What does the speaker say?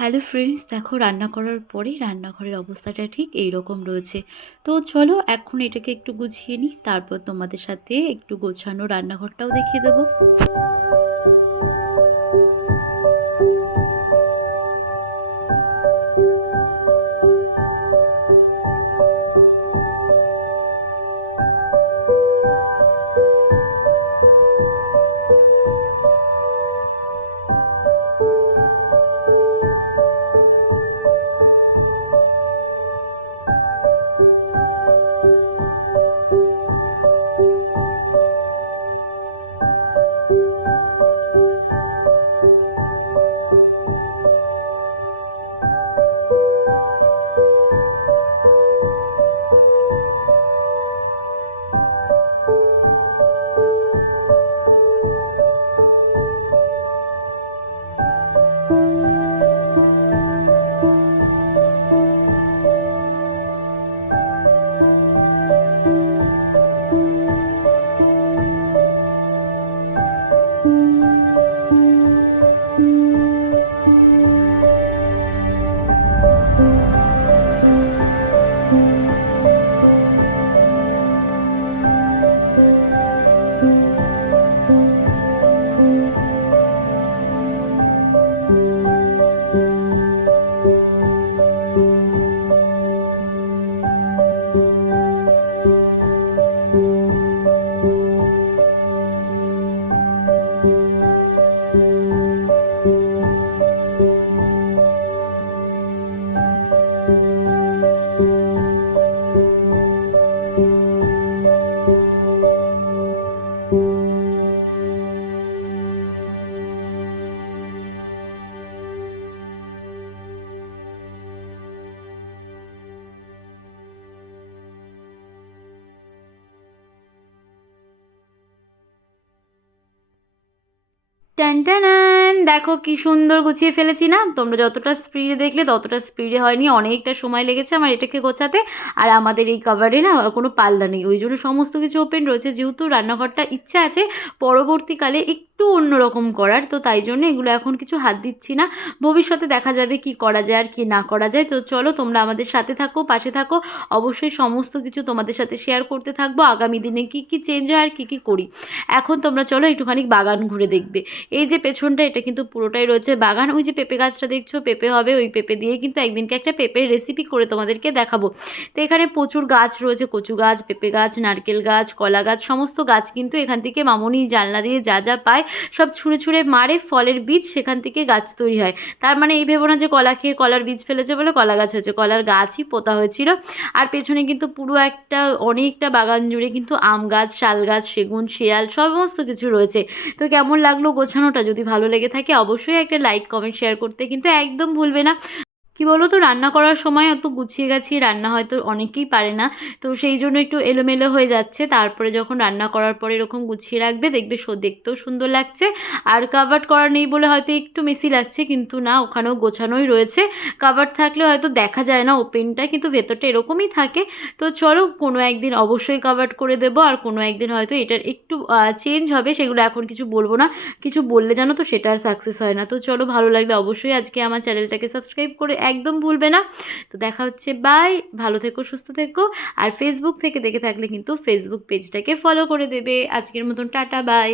Hello friends দেখো রান্না করার পরে রান্নাঘরের অবস্থাটা ঠিক এই রকম রয়েছে। তো চলো এখন এটাকে একটু গুছিয়ে নিই, তারপর তোমাদের সাথে একটু গোছানো রান্নাঘরটাও দেখিয়ে দেবো। ট্যান দেখো কি সুন্দর গুছিয়ে ফেলেছি না? তোমরা যতটা স্পিডে দেখলে ততটা স্পিডে হয়নি। অনেকটা সময় লেগেছে আমার এটাকে গোছাতে। আর আমাদের এই কভারে না কোনো পাল্লা নেই। ওই জন্য সমস্ত কিছু ওপেন রয়েছে। যেহেতু রান্নাঘরটা ইচ্ছা আছে, পরবর্তীকালে একটু অন্যরকম করার। তো তাই জন্য এগুলো এখন কিছু হাত দিচ্ছি না। ভবিষ্যতে দেখা যাবে কি করা যায় আর কি না করা যায়। তো চলো তোমরা আমাদের সাথে থাকো, পাশে থাকো। অবশ্যই সমস্ত কিছু তোমাদের সাথে শেয়ার করতে থাকব। আগামী দিনে কি কি চেঞ্জ হয় আর কী কী করি। এখন তোমরা চলো একটুখানি বাগান ঘুরে দেখবে। এই যে পেছনটা, এটা কিন্তু পুরোটাই রয়েছে বাগান। ওই যে পেঁপে গাছটা দেখছ? পেঁপে হবে, ওই পেঁপে দিয়ে কিন্তু একদিনকে একটা পেঁপের রেসিপি করে তোমাদেরকে দেখাবো। তো এখানে প্রচুর গাছ রয়েছে। কচু গাছ, পেঁপে গাছ, নারকেল গাছ, কলা গাছ, সমস্ত গাছ কিন্তু এখান থেকে মামনি জানলা দিয়ে যা যা পায় সব ছুঁড়ে ছুঁড়ে মারে, ফলের বীজ সেখান থেকে গাছ তৈরি হয়। তার মানে এই ভেবো না যে কলা খেয়ে কলার বীজ ফেলেছে বলে কলা গাছ হয়েছে, কলার গাছই পোতা হয়েছিল। আর পেছনে কিন্তু পুরো একটা, অনেকটা বাগান জুড়ে কিন্তু আম গাছ, শাল গাছ, সেগুন, শিয়াল সমস্ত কিছু রয়েছে। তো কেমন লাগল গোছানোটা? যদি ভালো লেগে থাকে অবশ্যই একটা লাইক, কমেন্ট, শেয়ার করতে কিন্তু একদম ভুলবে না। কি বলো তো রান্না করার সময় অত গুছিয়ে গেছি রান্না হয়তো অনেকেই পারে না। তো সেই জন্য একটু এলোমেলো হয়ে যাচ্ছে। তারপরে যখন রান্না করার পরে এরকম গুছিয়ে রাখবে, দেখবে শো দেখতেও সুন্দর লাগছে। আর কাভার্ড করা নেই বলে হয়তো একটু মেসি লাগছে, কিন্তু না, ওখানেও গোছানোই রয়েছে। কাভার্ড থাকলে হয়তো দেখা যায় না ওপেনটা কিন্তু ভেতরটা এরকমই থাকে। তো চলো, কোনো একদিন অবশ্যই কাভার্ড করে দেবো। আর কোনো একদিন হয়তো এটার একটু চেঞ্জ হবে, সেগুলো এখন কিছু বলব না। কিছু বললে জানো তো, সেটা আর সাকসেস হয় না। তো চলো, ভালো লাগলে অবশ্যই আজকে আমার চ্যানেলটাকে সাবস্ক্রাইব করে একদম ভুলবে না। তো দেখা হচ্ছে বাই ভালো থেকো, সুস্থ থেকো। আর ফেসবুক থেকে দেখে থাকলে কিন্তু ফেসবুক পেজটাকে ফলো করে দেবে। আজকের মতন টাটা বাই